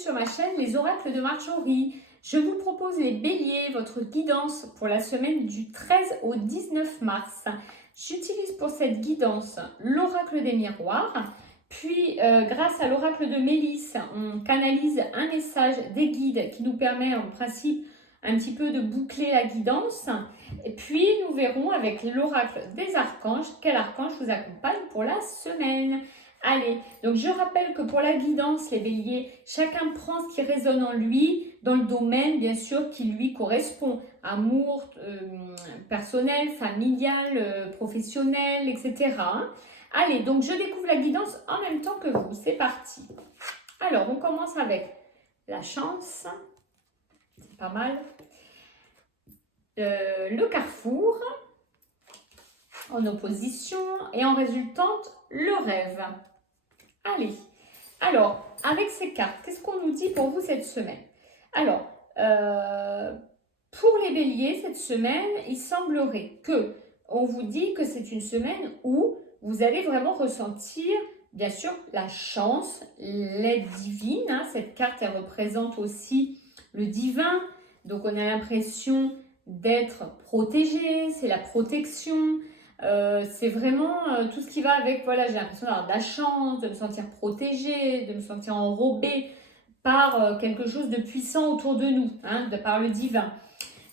sur ma chaîne Les Oracles de Marjorie. Je vous propose les béliers, votre guidance pour la semaine du 13 au 19 mars. J'utilise pour cette guidance l'oracle des miroirs. Puis, grâce à l'oracle de Mélisse, on canalise un message des guides qui nous permet en principe un petit peu de boucler la guidance. Et puis, nous verrons avec l'oracle des archanges quel archange vous accompagne pour la semaine. Allez, donc je rappelle que pour la guidance, les béliers, chacun prend ce qui résonne en lui, dans le domaine bien sûr qui lui correspond. Amour, personnel, familial, professionnel, etc. Allez, donc je découvre la guidance en même temps que vous. C'est parti. Alors, on commence avec la chance. C'est pas mal. Le carrefour. En opposition. Et en résultante, le rêve. Allez. Alors, avec ces cartes, qu'est-ce qu'on nous dit pour vous cette semaine? Alors, pour les béliers, cette semaine, il semblerait que on vous dit que c'est une semaine où vous allez vraiment ressentir, bien sûr, la chance, l'aide divine. Hein. Cette carte, elle représente aussi le divin. Donc, on a l'impression d'être protégé, c'est la protection. C'est vraiment tout ce qui va avec, voilà, j'ai l'impression d'avoir de la chance, de me sentir protégée, de me sentir enrobée par quelque chose de puissant autour de nous, hein, par le divin.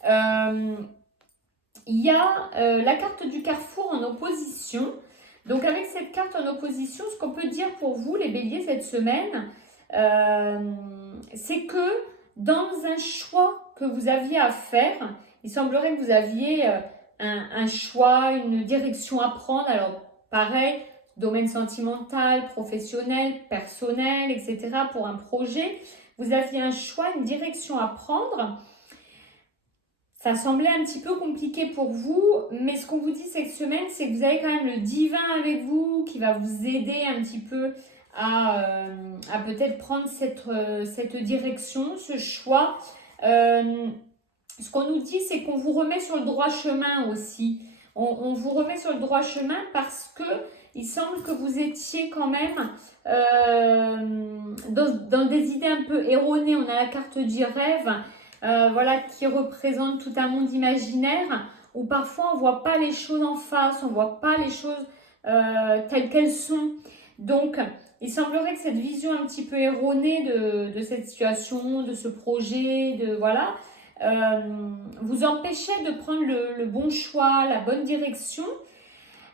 Il y a la carte du carrefour en opposition. Donc avec cette carte en opposition, ce qu'on peut dire pour vous, les béliers, cette semaine, c'est que dans un choix que vous aviez à faire, il semblerait que vous aviez un choix, une direction à prendre. Alors pareil, domaine sentimental, professionnel, personnel, etc. Pour un projet, vous aviez un choix, une direction à prendre. Ça semblait un petit peu compliqué pour vous, mais ce qu'on vous dit cette semaine, c'est que vous avez quand même le divin avec vous qui va vous aider un petit peu à peut-être prendre cette direction, ce choix. Ce qu'on nous dit, c'est qu'on vous remet sur le droit chemin aussi. On vous remet sur le droit chemin parce que il semble que vous étiez quand même dans des idées un peu erronées. On a la carte du rêve. Voilà, qui représente tout un monde imaginaire où parfois on ne voit pas les choses en face, on ne voit pas les choses telles qu'elles sont. Donc, il semblerait que cette vision un petit peu erronée de cette situation, de ce projet, voilà, vous empêchait de prendre le bon choix, la bonne direction.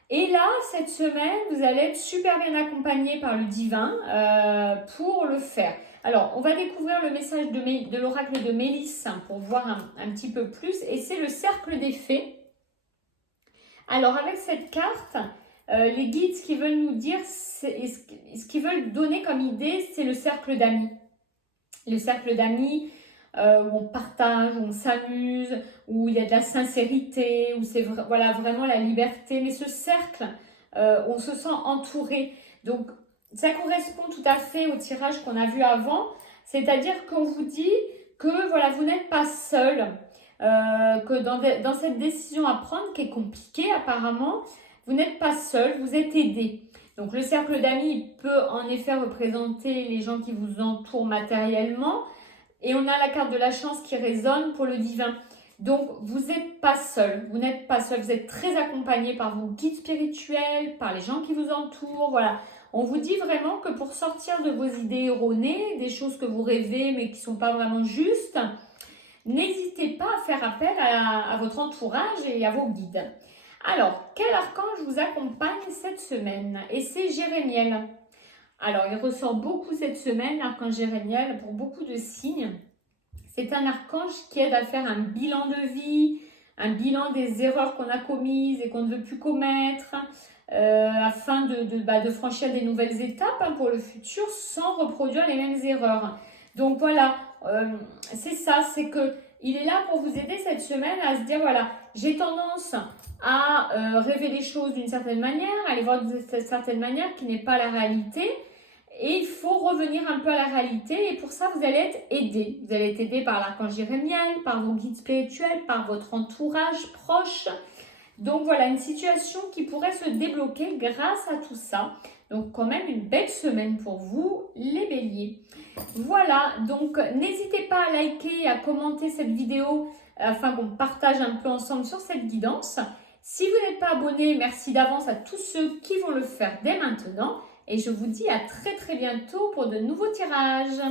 Et là, cette semaine, vous allez être super bien accompagné par le divin pour le faire. Alors, on va découvrir le message de l'oracle de Mélisse pour voir un petit peu plus. Et c'est le cercle des fées. Alors, avec cette carte, les guides, ce qu'ils veulent nous dire, ce qu'ils veulent donner comme idée, c'est le cercle d'amis. Le cercle d'amis où on partage, où on s'amuse, où il y a de la sincérité, où c'est voilà, vraiment la liberté. Mais ce cercle, on se sent entouré. Donc, ça correspond tout à fait au tirage qu'on a vu avant, c'est-à-dire qu'on vous dit que voilà, vous n'êtes pas seul, que dans cette décision à prendre qui est compliquée apparemment, vous n'êtes pas seul, vous êtes aidé. Donc le cercle d'amis peut en effet représenter les gens qui vous entourent matériellement et on a la carte de la chance qui résonne pour le divin. Donc, vous n'êtes pas seul, vous n'êtes pas seul, vous êtes très accompagné par vos guides spirituels, par les gens qui vous entourent, voilà. On vous dit vraiment que pour sortir de vos idées erronées, des choses que vous rêvez mais qui ne sont pas vraiment justes, n'hésitez pas à faire appel à votre entourage et à vos guides. Alors, quel archange vous accompagne cette semaine? Et c'est Jérémiel. Alors, il ressort beaucoup cette semaine, l'archange Jérémiel, pour beaucoup de signes. C'est un archange qui aide à faire un bilan de vie, un bilan des erreurs qu'on a commises et qu'on ne veut plus commettre, afin de franchir des nouvelles étapes pour le futur sans reproduire les mêmes erreurs. Donc voilà, c'est ça, c'est qu'il est là pour vous aider cette semaine à se dire, voilà, j'ai tendance à rêver les choses d'une certaine manière, à les voir d'une certaine manière qui n'est pas la réalité. Et il faut revenir un peu à la réalité et pour ça, vous allez être aidé. Vous allez être aidé par l'archange Jérémiel, par vos guides spirituels, par votre entourage proche. Donc voilà, une situation qui pourrait se débloquer grâce à tout ça. Donc quand même une belle semaine pour vous, les béliers. Voilà, donc n'hésitez pas à liker et à commenter cette vidéo afin qu'on partage un peu ensemble sur cette guidance. Si vous n'êtes pas abonné, merci d'avance à tous ceux qui vont le faire dès maintenant. Et je vous dis à très bientôt pour de nouveaux tirages.